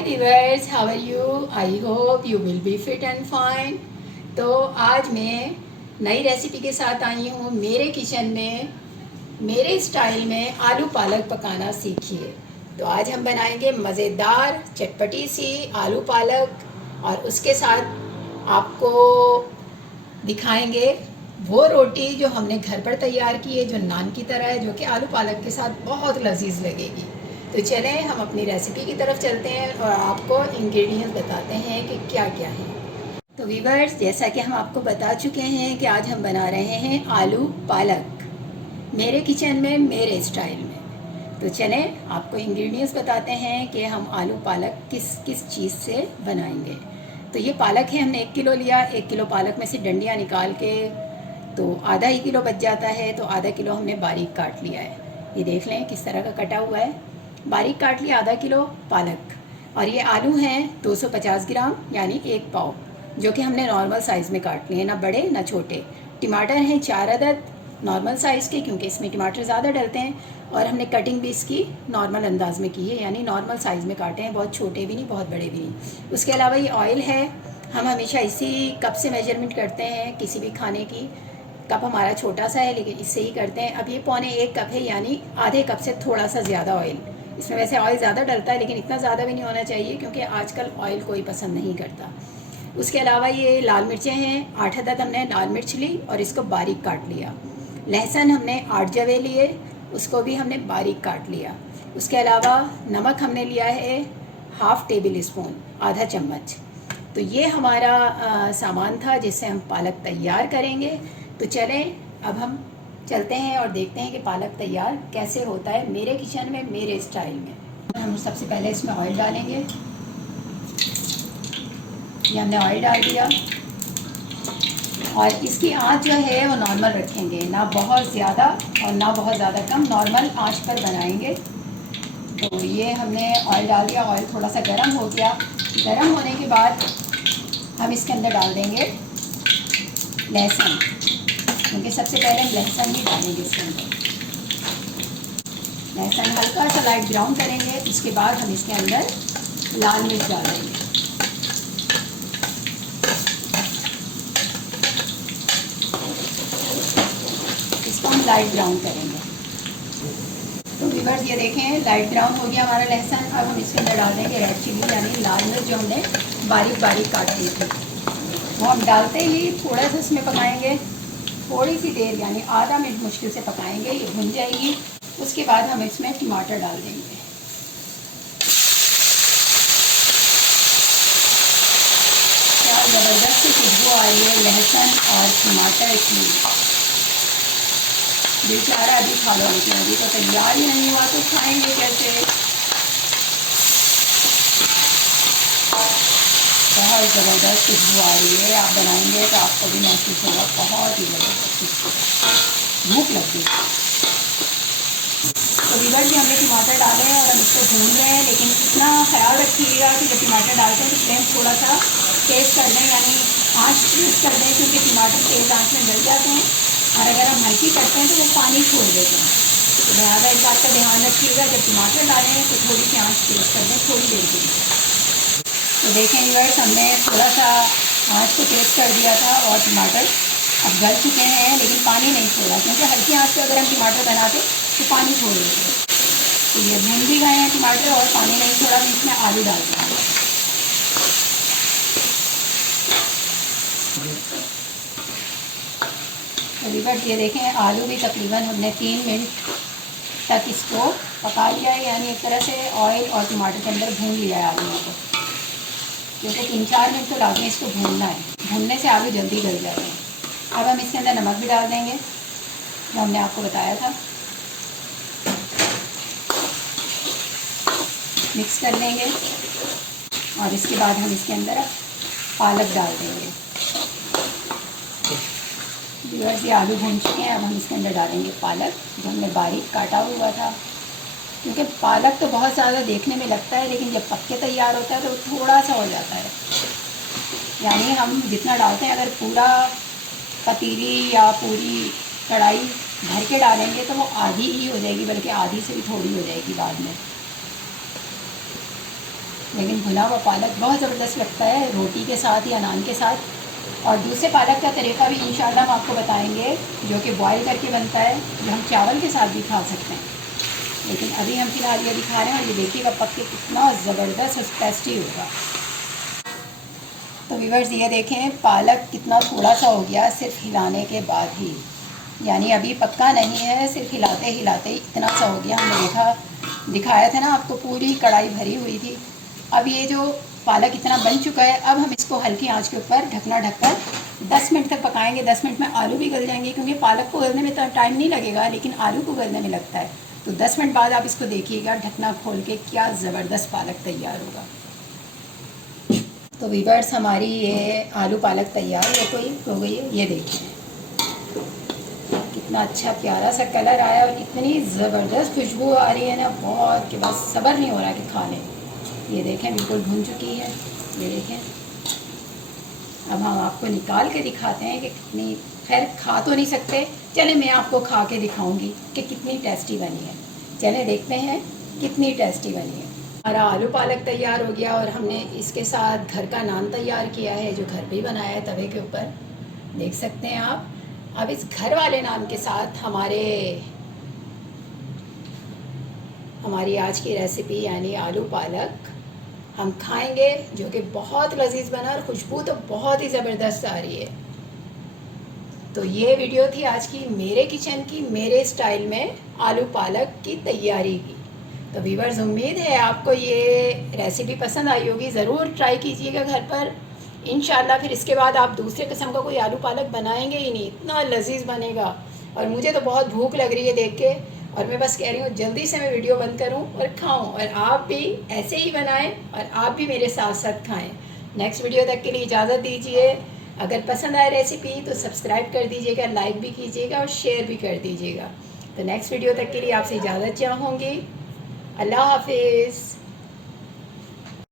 Hi viewers, how are you? I hope you will be fit and fine. तो आज मैं नई recipe के साथ आई हूँ मेरे किचन में। मेरे स्टाइल में आलू पालक पकाना सीखिए। तो आज हम बनाएंगे मज़ेदार चटपटी सी आलू पालक, और उसके साथ आपको दिखाएंगे वो रोटी जो हमने घर पर तैयार की है, जो नान की तरह है, जो कि आलू पालक के साथ बहुत लजीज लगेगी। तो चलें हम अपनी रेसिपी की तरफ चलते हैं और आपको इंग्रेडिएंट्स बताते हैं कि क्या क्या है। तो वीवर्स, जैसा कि हम आपको बता चुके हैं कि आज हम बना रहे हैं आलू पालक मेरे किचन में, मेरे स्टाइल में। तो चलें आपको इंग्रेडिएंट्स बताते हैं कि हम आलू पालक किस किस चीज़ से बनाएंगे। तो ये पालक है, हमने 1 किलो लिया। 1 किलो पालक में से डंडियाँ निकाल के तो आधा ही किलो बच जाता है, तो आधा किलो हमने बारीक काट लिया है। ये देख लें किस तरह का कटा हुआ है, बारीक काट लिया आधा किलो पालक। और ये आलू हैं 250 ग्राम, यानी 1 पाव, जो कि हमने नॉर्मल साइज़ में काट लिए, ना बड़े ना छोटे। टमाटर हैं 4 अदद नॉर्मल साइज़ के, क्योंकि इसमें टमाटर ज़्यादा डलते हैं। और हमने कटिंग भी इसकी नॉर्मल अंदाज में की है, यानी नॉर्मल साइज़ में काटे हैं, बहुत छोटे भी नहीं बहुत बड़े भी नहीं। उसके अलावा ये ऑयल है, हम हमेशा इसी कप से मेजरमेंट करते हैं किसी भी खाने की। कप हमारा छोटा सा है लेकिन इससे ही करते हैं। अब ये पौने 1 कप है, यानी आधे कप से थोड़ा सा ज़्यादा ऑयल। इसमें वैसे ऑयल ज़्यादा डलता है लेकिन इतना ज़्यादा भी नहीं होना चाहिए, क्योंकि आजकल ऑयल कोई पसंद नहीं करता। उसके अलावा ये लाल मिर्चें हैं 8 अदद, हमने लाल मिर्च ली और इसको बारीक काट लिया। लहसुन हमने 8 जवे लिए, उसको भी हमने बारीक काट लिया। उसके अलावा नमक हमने लिया है ½ टेबल स्पून, आधा चम्मच। तो ये हमारा सामान था जिससे हम पालक तैयार करेंगे। तो चलें अब हम चलते हैं और देखते हैं कि पालक तैयार कैसे होता है मेरे किचन में, मेरे स्टाइल में। हम सबसे पहले इसमें ऑयल डालेंगे। ये हमने ऑयल डाल दिया, और इसकी आंच जो है वो नॉर्मल रखेंगे, ना बहुत ज़्यादा और ना बहुत ज़्यादा कम, नॉर्मल आंच पर बनाएंगे। तो ये हमने ऑयल डाल दिया, ऑयल थोड़ा सा गर्म हो गया। गर्म होने के बाद हम इसके अंदर डाल देंगे लहसुन, क्योंकि सबसे पहले हम लहसुन ही डालेंगे इसके अंदर। लहसुन हल्का सा लाइट ब्राउन करेंगे, उसके बाद हम इसके अंदर लाल मिर्च डालेंगे। इसको हम लाइट ब्राउन करेंगे। तो व्यूअर्स ये देखें लाइट ब्राउन हो गया हमारा लहसुन। अब हम इसके अंदर डाल देंगे रेड चिली, यानी लाल मिर्च जो हमने बारीक बारीक काट दी थी, वो हम डालते ही थोड़ा सा इसमें पकाएंगे, थोड़ी सी देर, यानी आधा मिनट मुश्किल से पकाएंगे, ये भुन जाएगी। उसके बाद हम इसमें टमाटर डाल देंगे। क्या ज़बरदस्त खुशबू आ रही है लहसुन और टमाटर की। दिल चाह रहा है अभी खा लो, लेकिन अभी तो तैयार ही नहीं हुआ, तो खाएंगे कैसे। बहुत ज़बरदस्त खुशबू आ रही है, आप बनाएंगे तो आपको भी महसूस होगा बहुत ही ज़बरदस्त खुशबू, भूख लग गई। तो इधर भी हमने टमाटर डाले हैं और हम इसको भून रहे हैं, लेकिन इतना ख्याल रखिएगा कि जब टमाटर डालते हैं तो फ्लेम थोड़ा सा तेज़ कर दें, यानी आँच तेज़ कर दें, क्योंकि टमाटर तेज़ आँच में गल जाते हैं, और अगर हम हल्की करते हैं तो वो पानी छोड़ देते हैं। तो लिहाजा इस बात का ध्यान रखिएगा, जब टमाटर डालें तो थोड़ी सी आँच तेज़ कर दें थोड़ी देर के लिए। तो देखें व्यूअर्स, हमने थोड़ा सा आँच को तेज़ कर दिया था और टमाटर अब गल चुके हैं, लेकिन पानी नहीं छोड़ा, क्योंकि हल्की आँच पे अगर हम टमाटर बनाते तो पानी छोड़ देते। तो ये भून भी गए हैं टमाटर और पानी नहीं छोड़ा, तो इसमें आलू डाल देंगे। तो व्यूअर्स ये देखें आलू भी तकरीबन हमने 3 मिनट तक इसको पका लिया है, यानी एक तरह से ऑयल और टमाटर के अंदर भून लिया है आलूओं को, क्योंकि 3-4 मिनट तो लाजमी इसको भूनना है, भूनने से आलू जल्दी गल जाते हैं। अब हम इसके अंदर नमक भी डाल देंगे जो हमने आपको बताया था। मिक्स कर लेंगे और इसके बाद हम इसके अंदर पालक डाल देंगे। व्यूअर्स ये आलू भून चुके हैं, अब हम इसके अंदर डालेंगे पालक जो हमने बारीक काटा हुआ था। क्योंकि पालक तो बहुत ज़्यादा देखने में लगता है, लेकिन जब पक के तैयार होता है तो थोड़ा सा हो जाता है, यानी हम जितना डालते हैं, अगर पूरा पतीली या पूरी कढ़ाई भर के डालेंगे तो वो आधी ही हो जाएगी, बल्कि आधी से भी थोड़ी हो जाएगी बाद में। लेकिन भुना हुआ पालक बहुत ज़बरदस्त लगता है रोटी के साथ या नान के साथ। और दूसरे पालक का तरीका भी इंशाल्लाह हम आपको बताएंगे, जो कि बॉयल करके बनता है, जो हम चावल के साथ भी खा सकते हैं। लेकिन अभी हम फिलहाल ये दिखा रहे हैं, और ये देखिएगा पक के कितना ज़बरदस्त और टेस्टी होगा। तो व्यूअर्स ये देखें पालक कितना थोड़ा सा हो गया सिर्फ हिलाने के बाद ही, यानी अभी पक्का नहीं है, सिर्फ हिलाते हिलाते ही इतना सा हो गया। हमने दिखाया था ना आपको, पूरी कढ़ाई भरी हुई थी। अब ये जो पालक इतना बन चुका है, अब हम इसको हल्की आंच के ऊपर ढकना ढककर 10 मिनट तक पकाएंगे। 10 मिनट में आलू भी गल जाएंगे, क्योंकि पालक को गलने में तो टाइम नहीं लगेगा, लेकिन आलू को गलने में लगता है। तो 10 मिनट बाद आप इसको देखिएगा ढकना खोल के, क्या ज़बरदस्त पालक तैयार होगा। तो व्यूअर्स हमारी ये आलू पालक तैयार हो गई है। ये देखिए कितना अच्छा प्यारा सा कलर आया और कितनी ज़बरदस्त खुशबू आ रही है ना, बहुत के बाद सब्र नहीं हो रहा कि खा लें। ये देखें बिल्कुल भुन चुकी है। ये देखें, अब हम आपको निकाल के दिखाते हैं कि कितनी, खैर खा तो नहीं सकते, चले मैं आपको खा के दिखाऊंगी कि कितनी टेस्टी बनी है। चले देखते हैं कितनी टेस्टी बनी है। हमारा आलू पालक तैयार हो गया, और हमने इसके साथ घर का नान तैयार किया है, जो घर पे ही बनाया है तवे के ऊपर, देख सकते हैं आप। अब इस घर वाले नान के साथ हमारी आज की रेसिपी यानी आलू पालक हम खाएंगे, जो कि बहुत लजीज बना, और खुशबू तो बहुत ही ज़बरदस्त आ रही है। तो ये वीडियो थी आज की मेरे किचन की, मेरे स्टाइल में आलू पालक की तैयारी की। तो व्यूअर्स उम्मीद है आपको ये रेसिपी पसंद आई होगी, ज़रूर ट्राई कीजिएगा घर पर इंशाल्लाह। फिर इसके बाद आप दूसरे किस्म का कोई आलू पालक बनाएंगे ही नहीं, इतना लजीज बनेगा। और मुझे तो बहुत भूख लग रही है देख के, और मैं बस कह रही हूँ जल्दी से मैं वीडियो बंद करूँ और खाऊँ, और आप भी ऐसे ही बनाएं और आप भी मेरे साथ साथ खाएं। नेक्स्ट वीडियो तक के लिए इजाज़त दीजिए। अगर पसंद आए रेसिपी तो सब्सक्राइब कर दीजिएगा, लाइक भी कीजिएगा और शेयर भी कर दीजिएगा। तो नेक्स्ट वीडियो तक के लिए आपसे इजाज़त चाहूँगी। अल्लाह हाफिज़।